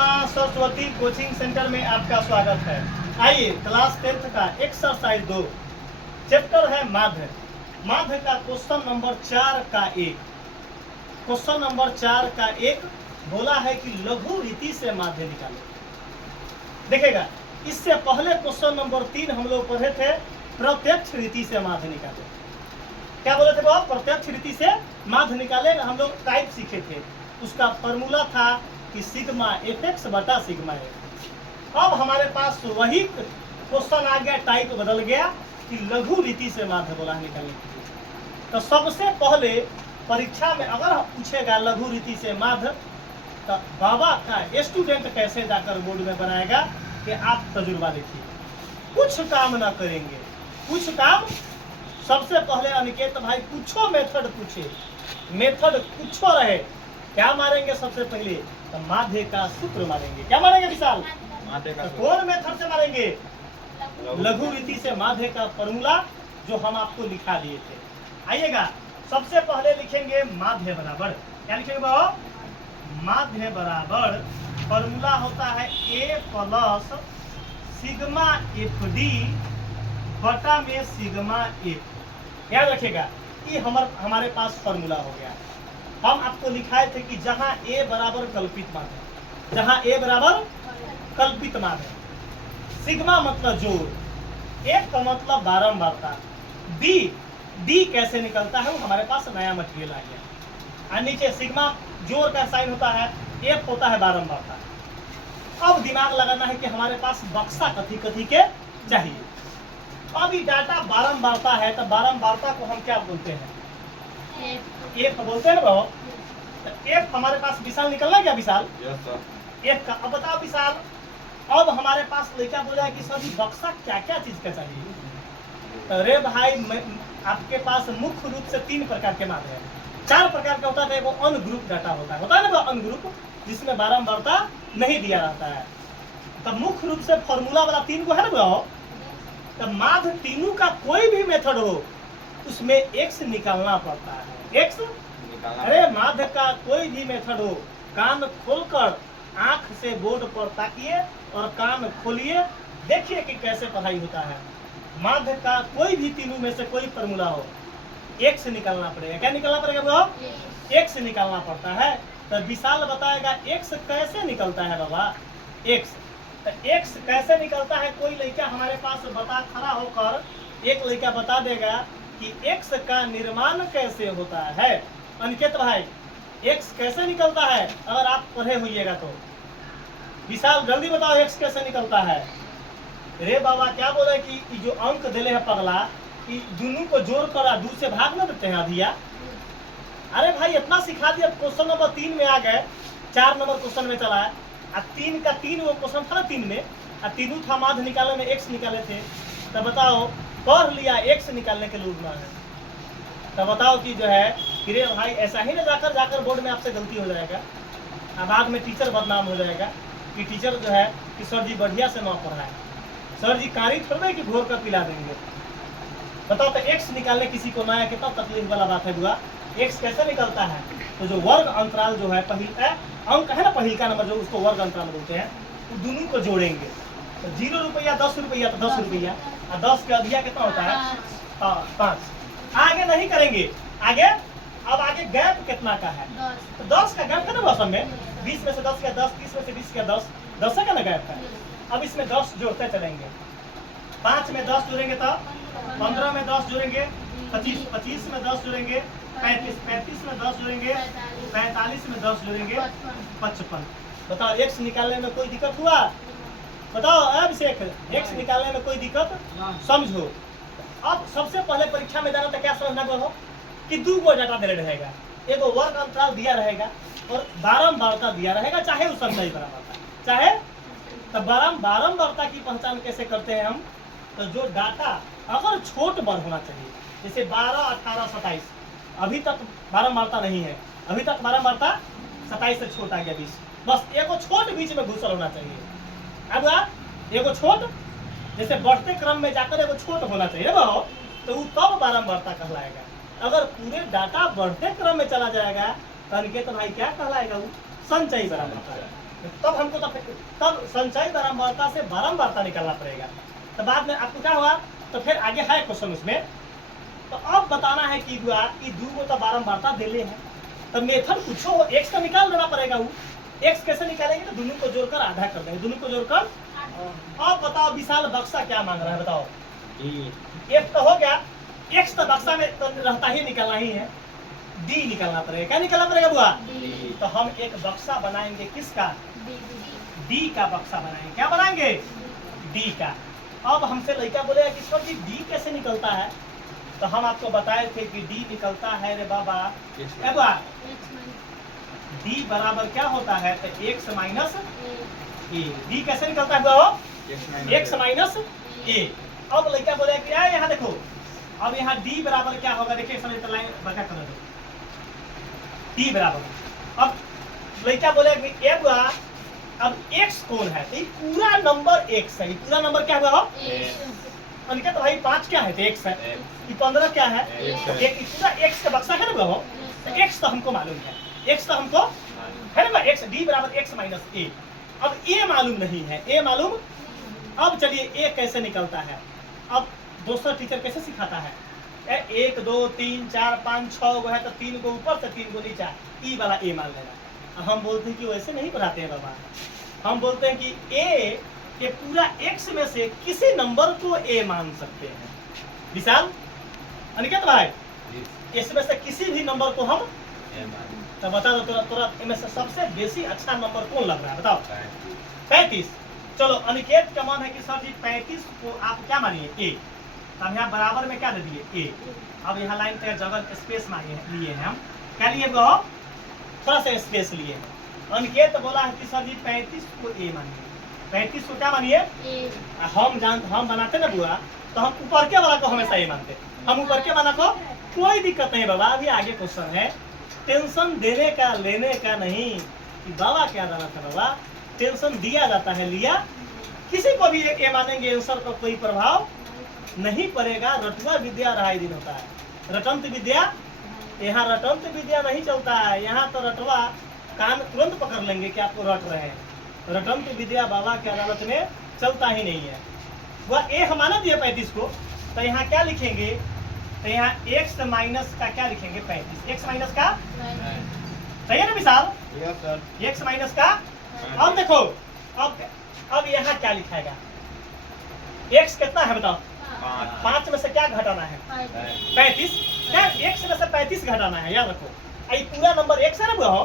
माँ Saraswati coaching centre में आपका स्वागत है। आइए क्लास 10th का एक्सरसाइज 2 चैप्टर है माध्य। माध्य का क्वेश्चन नंबर 4 का 1। क्वेश्चन नंबर 4 का 1 बोला है कि लघु रीति से माध्य निकालो। देखिएगा, इससे पहले क्वेश्चन नंबर 3 हम लोग पढ़े थे प्रत्यक्ष रीति से माध्य निकालो। क्या बोले थे वो? प्रत्यक्ष रीति से माध्य निकाले। हम लोग टाइप सीखे थे, उसका फॉर्मूला था कि सिग्मा एफ बटा सिग्मा एफ। अब हमारे पास वही क्वेश्चन आ गया, टाइप बदल गया कि लघु रीति से माध्य बोला है निकालने के लिए। तो सबसे पहले परीक्षा में अगर पूछेगा लघु रीति से माध्य, तो बाबा का स्टूडेंट कैसे जाकर बोर्ड में बनाएगा कि आप तजुर्बा देखिए, कुछ काम ना करेंगे, कुछ काम। सबसे पहले अनिकेत भाई कुछो मेथड पूछे, मेथड कुछो रहे, क्या मारेंगे? सबसे पहले तो माध्य का सूत्र मारेंगे। क्या मारेंगे विशाल? माध्य का तो कौन मेथड से मारेंगे? लघु रीति से माध्य का फॉर्मूला जो हम आपको लिखा दिए थे। आइएगा, सबसे पहले लिखेंगे माध्य बराबर, क्या लिखेंगे बाबा? माध्य बराबर फॉर्मूला होता है ए प्लस सिग्मा एफ डी बटा में सिग्मा एफ। याद रखिएगा, ये हमारे पास फॉर्मूला हो गया। हम आपको लिखाए थे कि जहां ए बराबर कल्पित माध्य, जहां ए बराबर कल्पित माध्य, सिग्मा मतलब जोड़, एफ का मतलब बारंबारता, डी कैसे निकलता है वो हमारे पास नया मटेरियल आ गया। और नीचे सिग्मा जोड़ का साइन होता है, एफ होता है बारंबारता। अब दिमाग लगाना है कि हमारे पास बक्सा कथी कथी के चाहिए। अब ये डाटा बारंबारता है, तो बारंबारता को हम क्या बोलते हैं? एफ बोलते हैं ना बाबा। तो एफ हमारे पास विशाल निकलना क्या विशाल? एफ का। अब बताओ विशाल, अब हमारे पास लड़का बोला है कि सर जी बक्सा क्या क्या चीज का चाहिए? तो रे भाई, आपके पास मुख्य रूप से 3 प्रकार के माध्य है। 4 प्रकार का होता है। वो अनग्रुप डाटा होता है ना अनग्रुप, जिसमें बारंबारता नहीं दिया रहता है। तब मुख्य रूप से फॉर्मूला वाला 3 को है ना बाबा। तब माध्य तीनों का कोई भी मेथड हो उसमें एक्स निकालना पड़ता है। एक्स, अरे माध्य का कोई भी मेथड हो, कान खोलकर आंख से बोर्ड पर ताकिए और कान खोलिए, देखिए कि कैसे पढ़ाई होता है। माध्य का कोई भी तीनों में से कोई फॉर्मूला हो, एक्स निकालना पड़ेगा। क्या निकालना पड़ेगा बाबा? एक्स निकालना पड़ता है। तो विशाल बताएगा एक्स कैसे निकलता है बाबा। एक्स, तो एक्स कैसे निकलता है? कोई लड़का हमारे पास बता खड़ा होकर, एक लड़का बता देगा कि एक्स का निर्माण कैसे होता है। अनिकेत भाई, एक्स कैसे निकलता है? अगर आप पढ़े होइएगा तो विशाल जल्दी बताओ एक्स कैसे निकलता है। रे बाबा क्या बोले कि जो अंक दिले है पगला, कि दोनों को जोड़ कर 2 से भाग ना देते हैं अधिया। अरे भाई इतना सिखा दिया, क्वेश्चन नंबर 3 में आ गए, 4 नंबर क्वेश्चन में चला है। 3 का 3 वो क्वेश्चन था ना 3 में, और तीनों था माध्य निकालने में एक्स निकाले थे। तो बताओ, पढ़ लिया एक्स निकालने के लिए है, तो बताओ कि जो है कि रे भाई ऐसा ही ना जाकर बोर्ड में आपसे गलती हो जाएगा, अब बाद में टीचर बदनाम हो जाएगा कि टीचर जो है कि सर जी बढ़िया से ना पढ़ाए, सर जी कारी थोड़े कि घोर कर पिला देंगे। बताओ, तो एक्स निकालने किसी को नया कितना तकलीफ वाला बात है बुआ। एक्स कैसे निकलता है? तो जो वर्ग अंतराल जो है अंक है ना, पहिल का नंबर जो उसको वर्ग अंतराल बोलते हैं, तो दोनों को जोड़ेंगे। तो 0 रुपया 10 रुपया, तो 10 रुपया, और 10 के अधिया कितना होता है? 5। आगे नहीं करेंगे, आगे अब आगे गैप कितना का है? तो 10 का गैप है ना बस में, 20 में से 10 का 10, 30 में से 20 का 10, 10 का ना गैप है। अब इसमें 10 जोड़ते चलेंगे, 5 में 10 जोड़ेंगे तो 15 में 10 जोड़ेंगे 25, 25 में 10 जोड़ेंगे 35, 35 में 10 जोड़ेंगे 45 में 10 जोड़ेंगे 55। बताओ एक्स निकालने में कोई दिक्कत हुआ? बताओ अभिषेक, एक्स निकालने में कोई दिक्कत समझो। अब सबसे पहले परीक्षा में जाना तो क्या समझना हो कि 2 गो डाटा दे रहेगा, एक वर्ग अंतराल दिया रहेगा और बारंबारता दिया रहेगा, चाहे वो संख्या बारंबारता चाहे। तो बारंबारता की पहचान कैसे करते हैं हम? तो जो डाटा अगर छोट बड़ होना चाहिए, जैसे 12, 18, 27, अभी तक बारंबारता नहीं है, अभी तक बारंबारता 27 से छोटा गया 20, बस एगो छोट बीच में घुसल होना चाहिए। अब एगो छोट, जैसे बढ़ते क्रम में जाकर एगो छोट होना चाहिए वो, तो वो तब बारंबारता कहलाएगा। अगर पूरे डाटा बढ़ते क्रम में चला जाएगा तो अनिकेत भाई क्या कहलाएगा? वो संचयी बारंबारता। तब हमको तब संचय बारंबारता से बारंबारता निकालना पड़ेगा। तो बाद में आपको क्या हुआ, तो फिर आगे है क्वेश्चन उसमें। तो अब बताना है कि ई दू को तो बारंबारता देले है, तो मेथड कुछ हो, एक्स का निकाल देना पड़ेगा। वो एक्स कैसे निकालेंगे, तो दोनों को जोड़कर आधा कर देंगे, दोनों को जोड़कर। अब बताओ विशाल बक्सा क्या मांग रहा है, बताओ। एफ तो हो गया, एक्स तो बक्सा में तो रहता ही, निकालना ही है, डी निकालना पड़ेगा। क्या निकालना पड़ेगा बुआ? तो हम एक बक्सा बनाएंगे, किसका? डी का बक्सा बनाएंगे। क्या बनाएंगे? डी का। अब हमसे लड़का बोलेगा कि सर जी डी कैसे निकलता है, तो हम आपको बताए थे कि डी निकलता है रे बाबा, डी बराबर क्या होता है, तो एक्स माइनस ए। डी कैसे निकलता है बुआ? एक्स माइनस ए। अब लड़का बोलेगा कि यार यहाँ देखो, अब यहाँ डी बराबर क्या होगा, देखिए समय लाइन बका कर दो, डी बराबर। अब लड़का बोलेगा कि ए बुआ, अब x कौन है, तो ये पूरा नंबर x है, ये पूरा नंबर क्या हुआ? अनिकेत भाई 5 क्या है, तो x है, ये 15 क्या है, एक पूरा x का बक्सा है ना वो, तो x तो हमको मालूम है, x तो हमको है ना, x d बराबर x माइनस a। अब a मालूम नहीं है, a मालूम। अब चलिए a कैसे निकलता है, अब दोस्तों टीचर कैसे सिखाता है, 1 2 3 4 5 6 गो है, तो 3 गो ऊपर से 3 गो नीचे, ई वाला a मान लेना। हम बोलते हैं कि वैसे नहीं पढ़ाते हैं बाबा, हम बोलते हैं कि a के पूरा x में से किसी नंबर को a मान सकते हैं। विशाल, अनिकेत भाई, इसमें से किसी भी नंबर को हम तो बता दो तुरंत, इनमें से सबसे बेसी अच्छा नंबर कौन लग रहा है, बताओ? 35। चलो अनिकेत का मान है कि सर जी 35 को आप क्या मानिए, a। अब यहाँ बराबर में क्या दे दिए, a। अब यहाँ लाइन पे जगह स्पेस मांगे लिए हैं हम, क्या लिए वो, थोड़ा सा स्पेस लिए हैं। अनिकेत बोला है कि सर जी 35 को a मानिए, 35 को क्या मानिए, हम बनाते ना बुआ, तो हम ऊपर के वाला को हमेशा a मानते, हम ऊपर के वाला को कोई दिक्कत नहीं बाबा। अभी आगे क्वेश्चन है, टेंशन देने का लेने का नहीं कि बाबा क्या डाला था बाबा, टेंशन दिया जाता है, लिया। किसी को भी a मानेंगे, आंसर पर कोई प्रभाव नहीं पड़ेगा। रटुआ विद्या रहाई दिन होता है, रटंत विद्या, यहाँ रटंत विद्या नहीं चलता है, यहाँ तो रटवा कान तुरंत पकड़ लेंगे कि आपको रट रहे हैं। रटंत विद्या बाबा की अदालत में चलता ही नहीं है। वह ए हमारा दिया 35 को, तो यहाँ क्या लिखेंगे, तो यहाँ x माइनस का क्या लिखेंगे, 35, x माइनस का, सही है ना विशाल? x माइनस का। अब देखो, अब यहाँ क्या लिखाएगा, x कितना है बताओ, 5 में से क्या घटाना है, 35। क्या x में से 35 घटाना है, याद रखो। ये पूरा नंबर x है ना बुआ,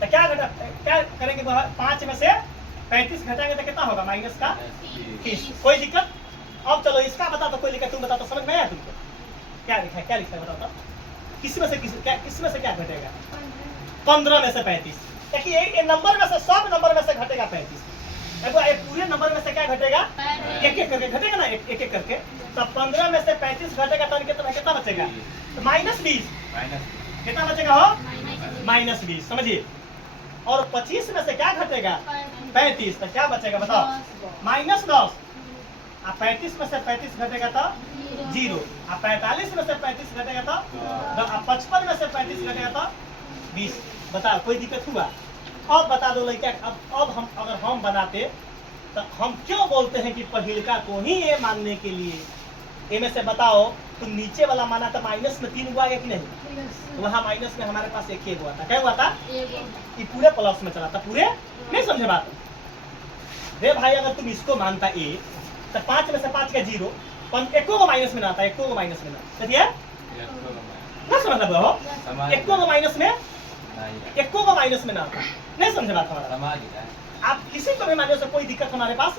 तो क्या करेंगे, 5 में से 35 घटाएंगे तो कितना होगा, माइनस का 30। कोई दिक्कत? अब चलो इसका बता दो, कोई दिक्कत तुम बता, तो समझ में आया तुमको? क्या लिखा है, क्या लिखा है बताओ तो? किसमें से क्या घटेगा, 15 में से 35। देखिए ये नंबर में से, सब नंबर में से घटेगा 35। पूरे नंबर में से क्या घटेगा, एक एक करके घटेगा ना, एक एक करके। तो 15 में से 35 घटेगा तो कितना बचेगा, तो -20। कितना बचेगा हो, -20, समझिए। और 25 में से क्या घटेगा, 35, तो क्या बचेगा बताओ, -10। 35 में से 35 घटेगा तो 0। 45 में से 35 घटेगा तो 55 में से 35 घटेगा तो 20। बताओ कोई दिक्कत हुआ? अब बता दो लड़का, अब हम अगर हम बनाते तो हम क्यों बोलते हैं कि पहिलका को ही ये मानने के लिए, ए में से बताओ, तुम नीचे वाला माना था माइनस में 3 हुआ कि नहीं, तो वहाँ माइनस में हमारे पास 1 हुआ था। क्या हुआ था, ये पूरे प्लस में चला था, पूरे नहीं समझे बात रे भाई। अगर तुम इसको मानता ए, तो 5 में से 5 का 0, 1 को माइनस में ना आता, 1 को माइनस में ना, समझिए ना, समझ हो, 1 को माइनस में, 1 को माइनस में ना आता, नहीं समझे बात हमारा। आप किसी को भी मानिए, से कोई दिक्कत हमारे पास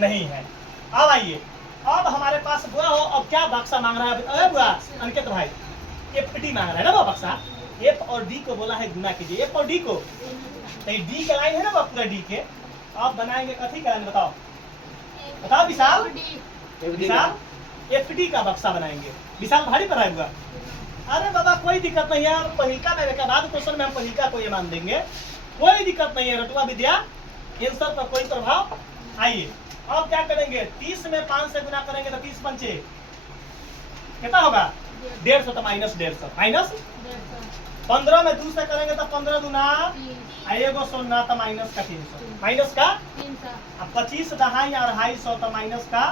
नहीं है। अब आइए, अब हमारे पास बुआ हो, अब क्या बक्सा मांग रहा है, अरे बुआ अंकित भाई, FD मांग रहा है ना वो बक्सा, F और D को बोला है गुना कीजिए, F और D को, तो ये D का लाइन है ना वो पूरा D के। अब बनाएंगे कथी का लाइन, बताओ बताओ विशाल, विशाल FD का बक्सा बनाएंगे। विशाल भारी पर हुआ, अरे बाबा कोई दिक्कत नहीं है, पहिलका में के बाद क्वेश्चन में हम पहिलका को ये मान देंगे, कोई दिक्कत नहीं है। रटुआ विद्या, आंसर पर कोई प्रभाव। आइए अब क्या करेंगे, 30 में 5 से गुना करेंगे तो 30 पंचे कितना होगा, 150, तो -150, 15 में 2 से करेंगे तो 15 दूना एगो 0 तो माइनस का 300 माइनस का। अब 25 दहाई और 250 तो माइनस का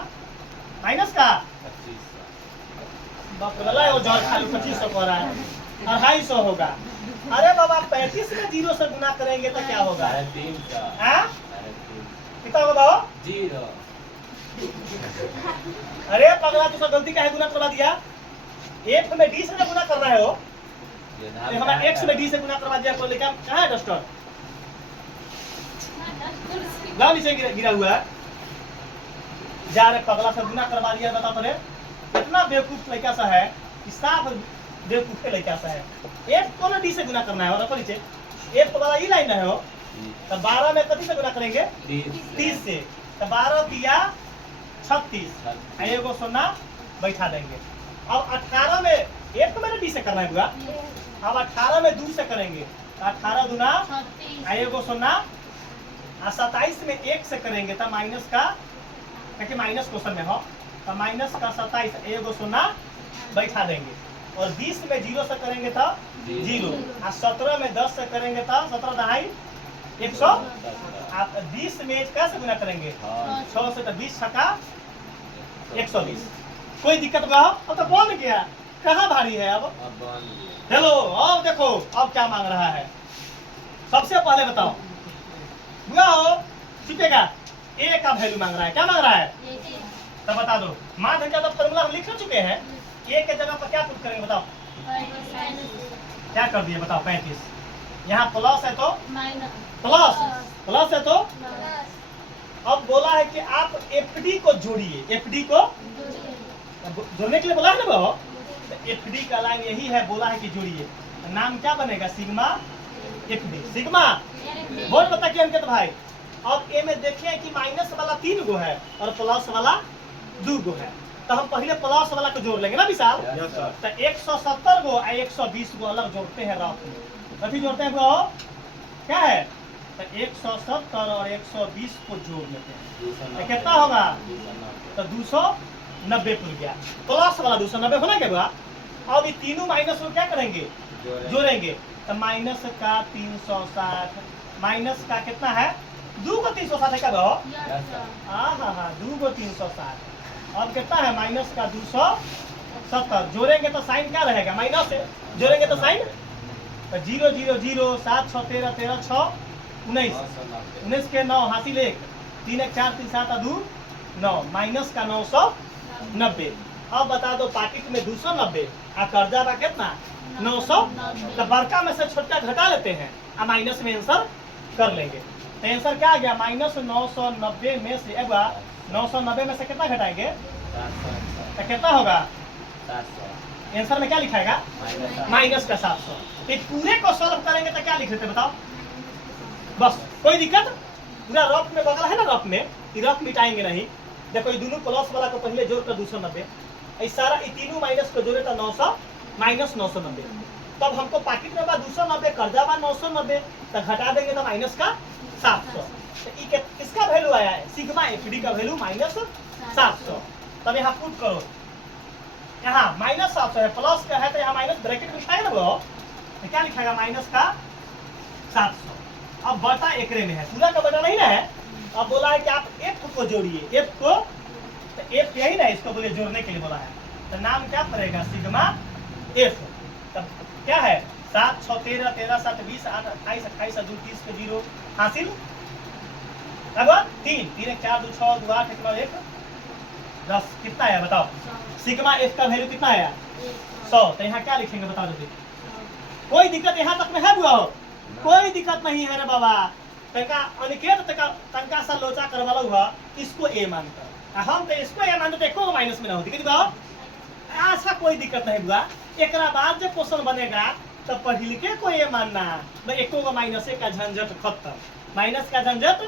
2500 हो रहा है 250 होगा। अरे बाबा 35 में 0 से गुना करेंगे तो क्या होगा? कितना होगा? 0। अरे पगला तो गलती का है, गुना करवा दिया। एक में डी से गुना करना है वो, हमें एक्स में डी से गुना करवा दिया। लेकिन कहाँ है डस्टर? गाँव नीचे गिरा हुआ है। जा रहे पगला से गुना करवा दिया। बता पड़े इतना बेवकूफ लड़का सा है, साफ बेवकूफ लड़का सा है। एक को ना डी से गुना करना है और नीचे एक वाला ई लाइन है हो, तो 12 में कति से गुना करेंगे? 30 से। तो 12 दिया 36 एगो 0 बैठा देंगे। अब 18 में एक में डी से करना है पूरा। अब 18 में 2 से करेंगे, 18 दूना एगो 0 और 27 में 1 से करेंगे तो माइनस का, क्योंकि माइनस क्वेश्चन में हो, तो माइनस का 27 एगो 0 बैठा देंगे। और 20 में 0 से करेंगे तो 0 और 17 में 10 से करेंगे तो 17 दहाई 100। आप 20 में कैसे गुना करेंगे? 6 से तो 20 छक्का 120। कोई दिक्कत बा? अब तो बन गया, कहाँ भारी है अब? हेलो, अब देखो अब क्या मांग रहा है। सबसे पहले बताओ बुआ हो चुकेगा, ए का वैल्यू मांग रहा है। क्या मांग रहा है? तो बता दो। माध्य का तो फॉर्मूला हम लिख चुके हैं। ए के जगह पर क्या पुट करेंगे बताओ? क्या कर दिए बताओ? 35। यहाँ प्लस है तो प्लस है तो अब बोला है कि आप एफडी को जोड़िए। एफडी को जोड़ने के लिए बोला है ना वो। एफडी का लाइन यही है, बोला है कि जोड़िए। नाम क्या बनेगा? Sigma FD. सिग्मा बोल बता कि अंकित भाई। अब ए में देखिए कि माइनस वाला 3 गो है और प्लस वाला 2 गो है, तो हम पहले प्लस वाला को जोड़ लेंगे ना विशाल। तो 170 गो और 120 गो अलग जोड़ते हैं रात में। कथी जोड़ते हैं वो? क्या है? तो 170 और 120 को जोड़ लेते हैं तो कितना होगा? तो 290 पुर गया। प्लस वाला 290 होना क्या हुआ? अब ये तीनों माइनस को क्या करेंगे? जोड़ेंगे। तो माइनस का 360 माइनस का कितना है? 2 को 360 है क्या भाव? हाँ 2 को 360। अब कितना है? माइनस का 270। जोड़ेंगे तो साइन क्या रहेगा? माइनस से जोड़ेंगे तो साइन तो 0 0 0 7 6 13 13 6 19 19 के 9 हासिल 1 3 1 4 3 7 2 9 माइनस का 990। अब बता दो पाकिट में 290 और कर्जा का कितना? 900। तो बड़का में से छोटा घटा लेते हैं और माइनस में आंसर कर लेंगे। तो आंसर क्या आ गया? माइनस 990 में से 990 में से कितना घटाएंगे? तो कितना होगा? आंसर में क्या लिखाएगा? माइनस का 700। तो पूरे को सॉल्व करेंगे तो क्या लिख लेते बताओ? बस कोई दिक्कत? पूरा रफ में बगल है ना, रफ में रफ मिटाएंगे नहीं। देखो ये दोनों प्लस वाला को पहले जोड़ कर 290, इस सारा ये तीनों माइनस को जोड़े तो 900 माइनस 990। तब हमको पाकिट में 290 कर्जा 990 तो घटा देंगे तो माइनस का 700। तो किसका वैल्यू आया है? सिग्मा एफडी का वैल्यू माइनस 700। तब यहाँ पुट करो, यहाँ माइनस 700 है, प्लस का है तो यहाँ माइनस ब्रैकेट में लिखाएगा ना वो, तो क्या लिखाएगा? माइनस का 700। अब बटा एकरे में है, पूरा का बटा नहीं ना है। अब बोला है कि आप एफ को जोड़िए। एफ को तो एफ यही ना, इसको बोले जोड़ने के लिए बोला है। तो नाम क्या पड़ेगा? Sigma F. तब क्या है? 7 6 13 13 7 20 8 28 28 2 30 के 0 हासिल लगभग 3 3 1 4 2 6 2 8 1 9 1 10 कितना है बताओ? सिग्मा एफ का वैल्यू कितना आया? 100। तो यहाँ क्या लिखेंगे बता दो? कोई दिक्कत यहाँ तक में है बुआ? कोई दिक्कत नहीं है रे बाबा। तनका अनिकेत तनका सा लोचा करवाला हुआ, इसको ए मानकर हम तो इसको ए मानते एको माइनस में ना होती कि बुआ। ऐसा कोई दिक्कत नहीं बुआ। एक बाद जब क्वेश्चन बनेगा तो पढ़ के को ए मानना, एको का माइनस का झंझट खत्म। माइनस का झंझट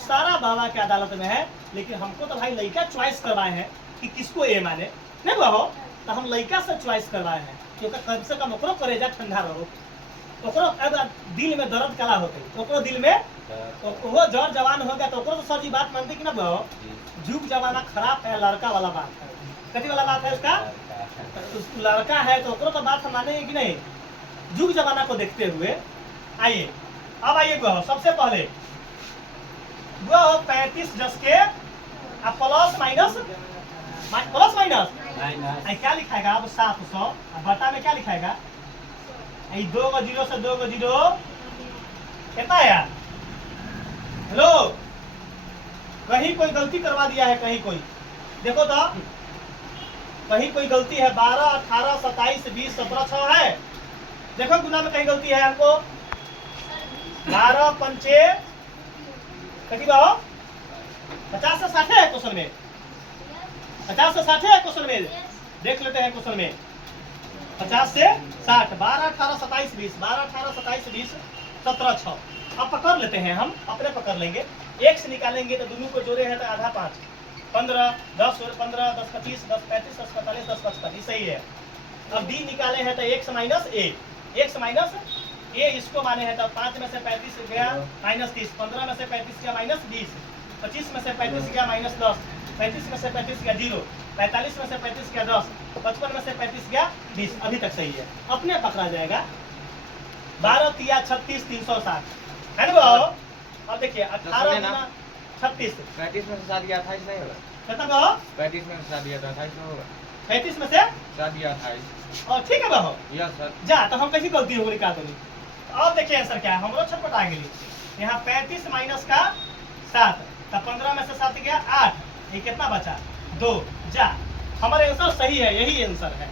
सारा बाबा के अदालत में है। लेकिन हमको तो भाई लड़का चॉइस करवाए हैं कि किसको ए माने, नहीं बाबा। तो हम लड़का से चॉइस करवाए हैं क्योंकि कम से कम ओकरो करेजा ठंडा रहो, ओकरो अगर दिल में दर्द कला होते, ओकरो दिल में वो जड़ जवान हो गया तो ओकरो तो सर जी बात मानते कि ना बाबा। जुग जमाना खराब है, लड़का वाला बात है। कथी वाला बात है उसका? लड़का है तो ओकरो तो बात हम मानेंगे कि नहीं? युग जमाना को देखते हुए आइए अब आइए गुआ सबसे पहले गुआ 35 10 के अब प्लस माइनस क्या लिखाएगा अब 700 अब बटा में क्या लिखाएगा 2 को 0 से 2 को 0 कितना आया हेलो कहीं कोई गलती करवा दिया है कहीं कोई देखो तो कहीं कोई गलती है 12 18 27 20 17 6 है देखो गुना में कहीं गलती है हमको 12 पंचे कटी बाओ 50 से 60 है क्वेश्चन में 50 से 60 है क्वेश्चन में देख लेते हैं क्वेश्चन में 50 से 60 12 18 27 20 12 18 27 20 17 6 अब पकड़ लेते हैं हम अपने पकड़ लेंगे एक से निकालेंगे तो दोनों को जोड़े हैं तो आधा 5 15 10 15 10 25 10 35 10 45 10 55 ये सही है अब डी निकाले हैं तो एक से माइनस ए इसको माने हैं तो 5 में से 35 गया माइनस 30 15 में से 35 गया माइनस 20 25 में से 35 गया माइनस 10 35 में से 35 गया 0 45 में से 35 गया 10 55 में से 35 गया 20 अभी तक सही है अपने पकड़ा जाएगा 12 तिया 36 360 है ना भाव अब देखिए 18 गुना 36 35 में से 7 गया 28 नहीं होगा कितना भाव 35 में से 7 गया 28 होगा 35 में से 7 गया 28 और ठीक है भाव यस सर जा तो हम कैसी गलती हो गई का तो अब देखिए आंसर क्या है हमरो छटपट आ गई यहाँ 35 माइनस का 7 तो 15 में से 7 गया 8 ये कितना बचा 2 जा हमारे आंसर सही है यही आंसर है